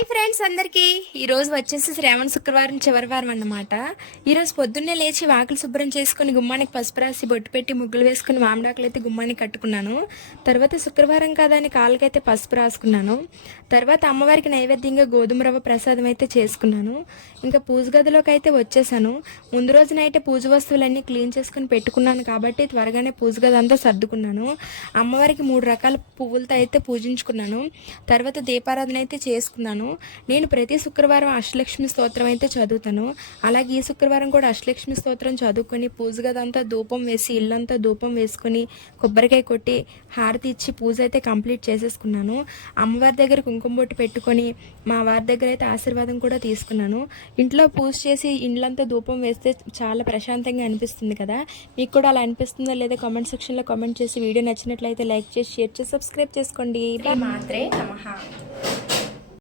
Hi friends అందరికీ ఈరోజు వచ్చేసి శ్రావణ శుక్రవారం చివరి వారం అన్నమాట. ఈరోజు పొద్దున్నే లేచి వాకిలి శుభ్రం చేసుకుని గుమ్మానికి పసుపు రాసి బొట్టు పెట్టి ముగ్గులు వేసుకుని మామిడాకులు అయితే గుమ్మానికి కట్టుకున్నాను. తర్వాత శుక్రవారం కదా అని కాళ్ళకైతే పసుపు రాసుకున్నాను. తర్వాత అమ్మవారికి నైవేద్యంగా గోధుమ రవ్వ ప్రసాదం అయితే చేసుకున్నాను. ఇంకా పూజ గదిలోకి అయితే వచ్చేసాను. ముందు రోజునైతే పూజ వస్తువులన్నీ క్లీన్ చేసుకుని పెట్టుకున్నాను కాబట్టి త్వరగానే పూజ గది అంతా సర్దుకున్నాను. అమ్మవారికి 3 రకాల పువ్వులతో అయితే పూజించుకున్నాను. తర్వాత దీపారాధన అయితే చేసుకున్నాను. నేను ప్రతి శుక్రవారం అష్టలక్ష్మి స్తోత్రం అయితే చదువుతాను. అలాగే ఈ శుక్రవారం కూడా అష్టలక్ష్మి స్తోత్రం చదువుకొని పూజ గదంతా ధూపం వేసి ఇల్లంతా ధూపం వేసుకొని కొబ్బరికాయ కొట్టి హారతి ఇచ్చి పూజ అయితే కంప్లీట్ చేసేసుకున్నాను. అమ్మవారి దగ్గర కుంకుమ బొట్టు పెట్టుకొని మా వారి దగ్గర అయితే ఆశీర్వాదం కూడా తీసుకున్నాను. ఇంట్లో పూజ చేసి ఇండ్లంతా ధూపం వేస్తే చాలా ప్రశాంతంగా అనిపిస్తుంది కదా. మీకు కూడా అలా అనిపిస్తుందో లేదా కామెంట్ సెక్షన్లో కామెంట్ చేసి వీడియో నచ్చినట్లయితే లైక్ చేసి షేర్ చేసి సబ్స్క్రైబ్ చేసుకోండి. మాత్రే నమః.